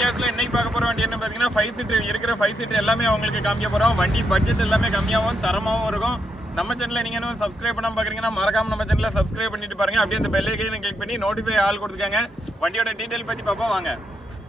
கேஸில் இன்னைக்கு பார்க்க போகிற வண்டி என்ன பார்த்தீங்கன்னா ஃபைவ் சீட்டர் இருக்கிற ஃபைவ் சீட்டர் எல்லாமே உங்களுக்கு காமிக்க போகிறோம் வண்டி பட்ஜெட் எல்லாமே கம்மியாகவும் தரமாகவும் இருக்கும். நம்ம சேனலில் நீங்கள் இன்னும் சப்ஸ்கிரைப் பண்ணாமல் பார்க்குறீங்கன்னா மறக்காம நம்ம சேனலில் சப்ஸ்கிரைப் பண்ணிட்டு பாருங்க. அப்படியே அந்த பெல் ஐக்கனை கிளிக் பண்ணி நோட்டிஃபை ஆள் கொடுத்துருக்காங்க வண்டியோட டீடைல் பற்றி பார்ப்போம். வாங்க.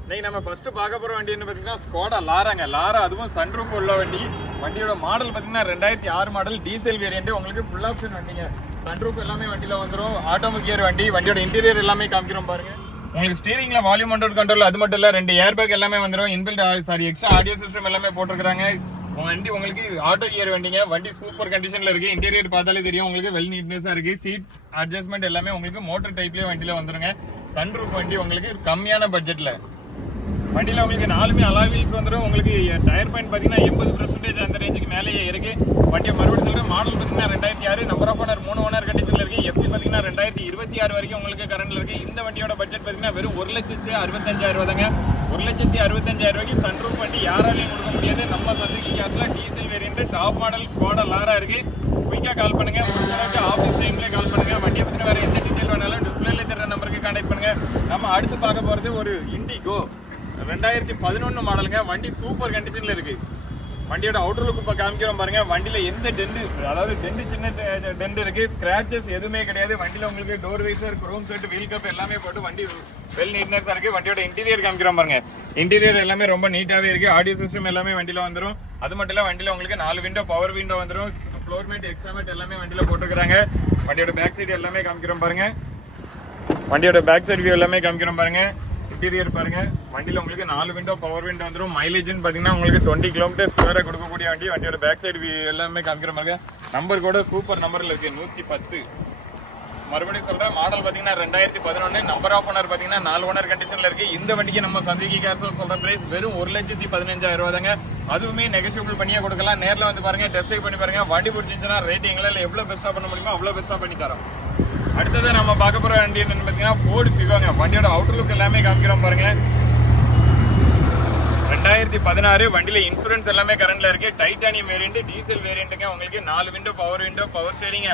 இன்னைக்கு நம்ம ஃபஸ்ட்டு பார்க்க போகிற வண்டி என்ன பார்த்தீங்கன்னா ஸ்கோடா லாராங்க லாரா அதுவும் சன்ரூஃப் உள்ள வண்டி. வண்டியோட மாடல் பார்த்தீங்கன்னா ரெண்டாயிரத்தி ஆறு மாடல் டீசல் வேரியன்ட் உங்களுக்கு ஃபுல் ஆப்ஷன் வண்டிங்க. சன்ரூஃப் எல்லாமே வண்டியில் வந்துடும் ஆட்டோமிக் கியர் வண்டி. வண்டியோட இன்டீரியர் எல்லாமே காமிக்கிறோம் பாருங்க. உங்களுக்கு ஸ்டீரிங்ல வால்யூம் கண்ட்ரோல் கண்ட்ரோல் அது மட்டும் இல்ல ரெண்டு ஏர் பேக் எல்லாமே வந்துடும் inbuilt sorry extra audio system எல்லாமே போட்டிருக்காங்க வண்டி உங்களுக்கு ஆட்டோ கியர் வண்டிங்க. வண்டி சூப்பர் கண்டிஷன்ல இருக்கு. இன்டீரியர் பார்த்தாலே தெரியும். உங்களுக்கு வெல் நீட்னஸா இருக்கு. சீட் அட்ஜஸ்ட்மெண்ட் எல்லாமே உங்களுக்கு மோட்டர் டைப்லயே வண்டியில வந்துருங்க. சன்ரூஃப் வண்டி உங்களுக்கு கம்மியான பட்ஜெட்ல வண்டியில உங்களுக்கு நாலுமே அலாவில்ஸ் வந்துடும் உங்களுக்கு டயர் பாயிண்ட் பாத்தீங்கன்னா எண்பது பர்சன்டேஜ் அந்த ரேஞ்சுக்கு மேலேயே இருக்கு. வண்டியை மறுபடியும் சொல்றேன். மாடல் பாத்தீங்கன்னா ரெண்டாயிரத்தி ஆறு நம்பர் ஆஃப் ஓனர் மூணு ஓனர் கண்டிஷன்ல இருக்கு எஃப்சி பாத்தீங்கன்னா ரெண்டாயிரத்தி இருபத்தி ஆறு வரைக்கும் உங்களுக்கு கரண்ட்ல இருக்கு. இந்த வண்டியோட பட்ஜெட் பாத்தீங்கன்னா வெறும் ஒரு லட்சத்தி அறுபத்தஞ்சாயிரம் ரூபாய்ங்க ஒரு லட்சத்தி அறுபத்தஞ்சாயிரம் ரூபாய்க்கு சன்ரூப் வண்டி யாராலையும் கொடுக்க முடியாது. நம்ம சந்திக்கு கேஸ்ல diesel variant top model Skoda Laura இருக்கு. குயிக்கா கால் பண்ணுங்க. முடிஞ்ச ஆஃபீஸ் டைம்ல கால் பண்ணுங்க. வண்டியை பத்தின வேற எந்த டீட்டெயில் வேணாலும் டிஸ்பிளேல தர நம்பருக்கு கான்டாக்ட் பண்ணுங்க. நம்ம அடுத்து பார்க்க போறது ஒரு இண்டிகோ ரெண்டாயிரத்தி பதினொன்று மாடலுங்க வண்டி சூப்பர் கண்டிஷன்ல இருக்கு. வண்டியோட அவுட்டர் லுக் இப்போ காமிக்கிறோம் பாருங்க. வண்டியில் எந்த டெண்டு அதாவது டெண்டு சின்ன டெண்டு இருக்கு. ஸ்க்ராச்சஸ் எதுவுமே கிடையாது. வண்டியில் உங்களுக்கு door visor chrome set wheel cup எல்லாமே போட்டு வண்டி வெல் நீட்னஸாக இருக்கு. வண்டியோட இன்டீரியர் காமிக்கிறோம் பாருங்க. இன்டீரியர் எல்லாமே ரொம்ப நீட்டாகவே இருக்கு. ஆடியோ சிஸ்டம் எல்லாமே வண்டியில் வந்துடும் அது மட்டும் இல்லை வண்டியில உங்களுக்கு நாலு விண்டோ பவர் விண்டோ வந்துடும் ஃப்ளோர் மேட் எக்ஸ்ட்ரா மேட் எல்லாமே வண்டியில் போட்டுருக்காங்க வண்டியோட பேக் சைடு எல்லாமே காமிக்கிறோம் பாருங்க. வண்டியோட பேக் சைடு வியூ எல்லாமே காமிக்கிறோம் பாருங்க. இன்டீரியர் பாருங்க. வண்டியில் உங்களுக்கு நாலு விண்டோ பவர் விண்டோ வந்துடும் மைலேஜ்னு பார்த்தீங்கன்னா உங்களுக்கு டுவெண்ட்டி கிலோமீட்டர் வேற கொடுக்கக்கூடிய வண்டி. வண்டியோட பேக் சைடு எல்லாமே காமிக்கிற மாதிரி நம்பர் கூட சூப்பர் நம்பரில் இருக்கு. நூற்றி பத்து. மறுபடியும் சொல்கிறேன் மாடல் பார்த்தீங்கன்னா ரெண்டாயிரத்தி பதினொன்னு. நம்பர் ஆஃப் ஓனர் பார்த்தீங்கன்னா நாலு ஓனர் கண்டிஷனில் இருக்குது இந்த வண்டிக்கு நம்ம சந்திக்கு கேர்சல் சொல்கிற பிரைஸ் வெறும் ஒரு லட்சத்தி பதினஞ்சாயிரம் ரூபாய் தாங்க. அதுவுமே நெகசியபிள் பண்ணியே கொடுக்கலாம். நேரில் வந்து பாருங்க டெஸ்ட் ட்ரைவ் பண்ணி பாருங்க. வண்டி பிடிச்சிருந்துச்சுன்னா ரேட்டிங்கில் இல்லை எவ்வளோ பெஸ்டா பண்ண முடியுமோ அவ்வளோ பெஸ்ட்டாக பண்ணி தரோம். அடுத்தது நம்ம பார்க்க போகிற வண்டி என்னென்னு பார்த்தீங்கன்னா ஃபோர்டு ஃபிகோங்க வண்டியோட அவுட்டர் லுக் எல்லாமே காமிக்கிறோம் பாருங்கள் ரெண்டாயிரத்தி பதினாறு வண்டியில் இன்சூரன்ஸ் எல்லாமே கரண்டில் இருக்குது டைட்டானியம் வேரியண்ட் டீசல் வேரியண்ட்டுங்க உங்களுக்கு நாலு விண்டோ பவர் விண்டோ பவர் ஸ்டேரிங்க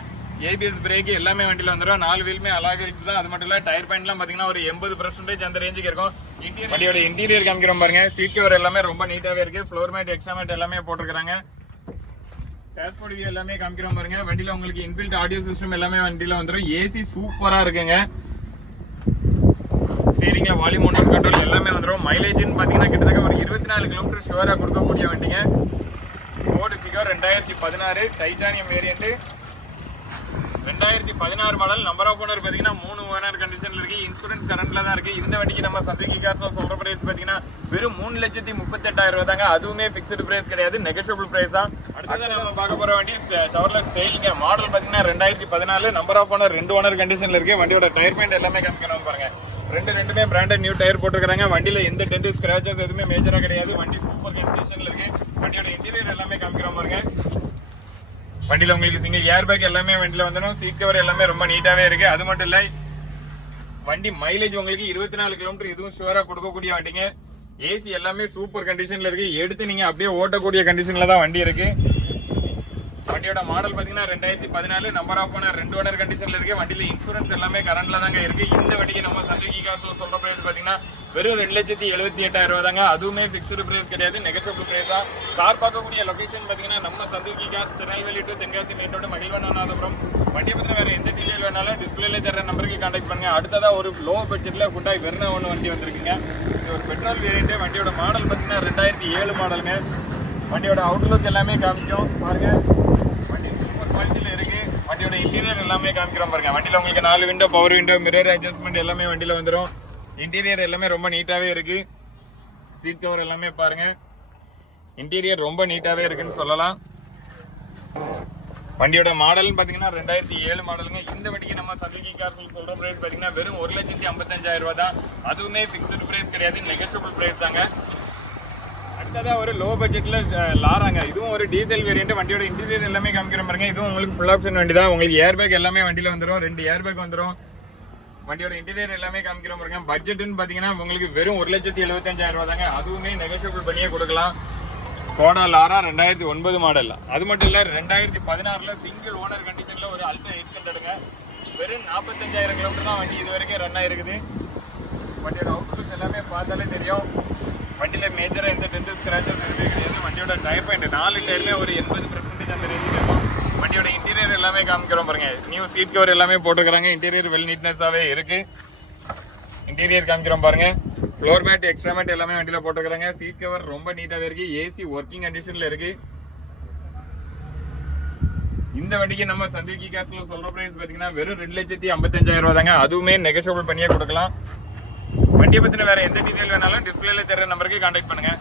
ஏபிஎஸ் பிரேக் எல்லாமே வண்டியில் வந்துடும் நாலு வீலுமே அலாவில்ஸ் தான். அது மட்டும் இல்லை டயர் பாயிண்ட்லாம் பார்த்தீங்கன்னா ஒரு எண்பது பர்சன்டேஜ் அந்த ரேஞ்சுக்கு இருக்கும். Interior- வண்டியோட இன்டீரியர் காமிக்கிறோம் பாருங்க. சீட் கவர் எல்லாமே ரொம்ப நீட்டாகவே இருக்குது ஃப்ளோர் மேட் எக்ஸாமேட் எல்லாமே போட்டிருக்காங்க டேஷ்போர்ட் வியூ எல்லாமே காமிக்கிறோம் பாருங்க. வண்டியில உங்களுக்கு இன்பில்ட் ஆடியோ சிஸ்டம் எல்லாமே வண்டியில வந்துடும் ஏசி சூப்பரா இருக்குங்க. ஸ்டீரிங்ல வால்யூம் ஒன் கண்ட்ரோல் எல்லாமே வந்துடும் மைலேஜ்னு பாத்தீங்கன்னா கிட்டத்தட்ட ஒரு இருபத்தி நாலு கிலோமீட்டர் ஷுவரா கொடுக்கக்கூடிய வண்டிங்க. ஃபோர்டு ஃபிகர் ரெண்டாயிரத்தி பதினாறு டைட்டானியம் வேரியண்ட் ரெண்டாயிரத்தி பதினாறு மாடல் நம்பர் ஆஃப் ஓனர் பார்த்தீங்கன்னா மூணு ஓனர் கண்டிஷனில் இருக்கு. இன்சூரன்ஸ் கரண்ட்ல தான் இருக்கு. இந்த வண்டிக்கு நம்ம சதுக்கி காசு சொல்ற பிரைஸ் பார்த்தீங்கன்னா வெறும் மூணு லட்சத்தி முப்பத்தெட்டாயிரம் ரூபா ரூபாய் தாங்க. அதுவுமே ஃபிக்ஸ்டு பிரைஸ் கிடையாது. நெகஷியபிள் பிரைஸ் தான். அடுத்தது நம்ம பார்க்க போற வண்டி சவர்லர் ஸ்டைலுங்க மாடல் பார்த்தீங்கன்னா ரெண்டாயிரத்தி பதினாலு நம்பர் ஆஃப் ஓனர் ரெண்டு ஓனர் கண்டிஷன்ல இருக்கு. வண்டியோட டயர் பாயிண்ட் எல்லாமே காமிக்கணும் பாருங்க. ரெண்டு ரெண்டுமே பிராண்டட் நியூ டயர் போட்டுருக்காங்க வண்டியில எந்த டென்ட் ஸ்கிராச்சஸ் எதுவுமே மேஜரா கிடையாது. வண்டி சூப்பர் கண்டிஷன்ல இருக்கு. வண்டியோட இன்டீரியர் எல்லாமே காமிக்கிறோம் பாருங்க. வண்டியில் உங்களுக்கு சிங்கிள் ஏர் பேக் எல்லாமே வண்டியில் வந்துடும். சீட் கவர் எல்லாமே ரொம்ப நீட்டாகவே இருக்குது அது மட்டும் இல்லை வண்டி மைலேஜ் உங்களுக்கு இருபத்தி நாலு கிலோமீட்டர் இதுவும் ஷுவரா கொடுக்கக்கூடிய வண்டிங்க. ஏசி எல்லாமே சூப்பர் கண்டிஷன்ல இருக்கு. எடுத்து நீங்க அப்படியே ஓட்டக்கூடிய கண்டிஷன்ல தான் வண்டி இருக்கு. வண்டியோட மாடல் பார்த்தீங்கன்னா ரெண்டாயிரத்தி பதினாலு நம்பர் ஆஃப் ஓனர் ரெண்டு ஓனர் கண்டிஷன்ல இருக்கு. வண்டியில இன்சூரன்ஸ் எல்லாமே கரண்ட்ல தாங்க இருக்கு. இந்த வண்டிக்கு நம்ம சந்தைக்கு காசுல சொல்ற பிரைஸ் பாத்தீங்கன்னா வெறும் ரெண்டு லட்சத்தி எழுபத்தி எட்டாயிரம் ரூபாய் தாங்க அதுவுமே பிக்ஸ்டு பிரைஸ் கிடையாது நெகசபிள் பிரைஸ் தான். கார் பார்க்கக்கூடிய லொகேஷன் பாத்தீங்கன்னா நம்ம சந்திக்கு cos Tirunelveli to Tenkasi main road Magizhvanathapuram வண்டியை பத்தின வேற எந்த டீடைல் வேணாலும் டிஸ்பிளேல தர நம்பருக்கு கான்டாக்ட் பண்ணுங்க. அடுத்ததா ஒரு லோ பட்ஜெட்ல குண்டாய் வெறும் ஒன்று வண்டி வந்திருக்குங்க. இது ஒரு பெட்ரோல் வேரியன்ட் வண்டியோட மாடல் பாத்தீங்கன்னா ரெண்டாயிரத்தி ஏழு மாடலுங்க வண்டியோட அவுட்லுக் எல்லாமே காமிக்கும். பாருங்க. குவாலிட்டியில் இருக்குது வண்டியோட இன்டீரியர் எல்லாமே காமிக்கிறோம் பாருங்க. வண்டியில் உங்களுக்கு நாலு window power window mirror adjustment எல்லாமே வண்டியில வந்துடும் இன்டீரியர் எல்லாமே ரொம்ப நீட்டாகவே இருக்குது சீட் கவர் எல்லாமே பாருங்க. இன்டீரியர் ரொம்ப நீட்டாகவே இருக்குன்னு சொல்லலாம். வண்டியோட மாடல்னு பார்த்தீங்கன்னா ரெண்டாயிரத்தி ஏழு மாடலுங்க இந்த வண்டிக்கு நம்ம சதுக்கி கார் சொல்கிற ப்ரைஸ் பார்த்தீங்கன்னா வெறும் ஒரு லட்சத்தி ஐம்பத்தஞ்சாயிரம் ரூபா தான். அதுவுமே ஃபிக்ஸ்டு ப்ரைஸ் கிடையாது. நெகஷியபிள் ப்ரைஸ் தாங்க. அடுத்ததா ஒரு லோ பட்ஜெட்ல லாராங்க. இதுவும் ஒரு டீசல் வேரியன்ட் வண்டியோட இன்டீரியர் எல்லாமே காமிக்கிற பாருங்க. இதுவும் உங்களுக்கு ஃபுல் ஆப்ஷன் வண்டி தான் உங்களுக்கு ஏர் பேக் எல்லாமே வண்டியில வந்துடும் ரெண்டு ஏர் பேக் வந்துடும் வண்டியோட இன்டீரியர் எல்லாமே காமிக்கிற பாருங்க. பட்ஜெட்னு பாத்தீங்கன்னா உங்களுக்கு வெறும் ஒரு லட்சத்தி எழுபத்தஞ்சாயிரம் ரூபா தாங்க அதுவுமே நெகோஷியபிள் பண்ணியே கொடுக்கலாம். ஸ்கோடா லாரா ரெண்டாயிரத்தி ஒன்பது மாடல் அது மட்டும் இல்ல ரெண்டாயிரத்தி பதினாறுல சிங்கிள் ஓனர் கண்டிஷன்ல ஒரு அல்ட்ரா எயிட் ஹண்ட்ரடுங்க வெறும் நாற்பத்தஞ்சாயிரம் கிலோமீட்டர் தான் வண்டி இது வரைக்கும் ரன் ஆயிருக்குது. வண்டியோட அவுட்லுக் எல்லாமே பார்த்தாலே தெரியும். வண்டியில் மேஜராக எந்த டென்ட் ஸ்கிராச்சஸ் எதுவுமே கிடையாது. வண்டியோட டயர் பாயிண்ட் நாலு டயர்லேயே ஒரு எண்பது பர்சன்டேஜ் அந்த ரேஞ்சுக்கு இருக்கும். வண்டியோட இன்டீரியர் எல்லாமே காமிக்கிறோம் பாருங்க. நியூ சீட் கவர் எல்லாமே போட்டுக்கிறாங்க இன்டீரியர் வெல் நீட்னஸாவே இருக்குது இன்டீரியர் காமிக்கிறோம் பாருங்க. ஃப்ளோர் மேட் எக்ஸ்ட்ரா மேட் எல்லாமே வண்டியில போட்டுக்கிறாங்க சீட் கவர் ரொம்ப நீட்டாவே இருக்கு. ஏசி ஒர்க்கிங் கண்டிஷன்ல இருக்கு. இந்த வண்டிக்கு நம்ம சந்திரிக்கி கேஸ்ல சொல்ற பிரைஸ் பாத்தீங்கன்னா வெறும் ரெண்டு லட்சத்தி ஐம்பத்தஞ்சாயிரம் ரூபாய் தாங்க. அதுவுமே நெகோஷியபிள் பண்ணியே கொடுக்கலாம். வண்டியை பத்தின வேற எந்த டீட்டெயில் வேணாலும் டிஸ்பிளேல தெரிகிற நம்பருக்கு காண்டாக்ட் பண்ணுங்க.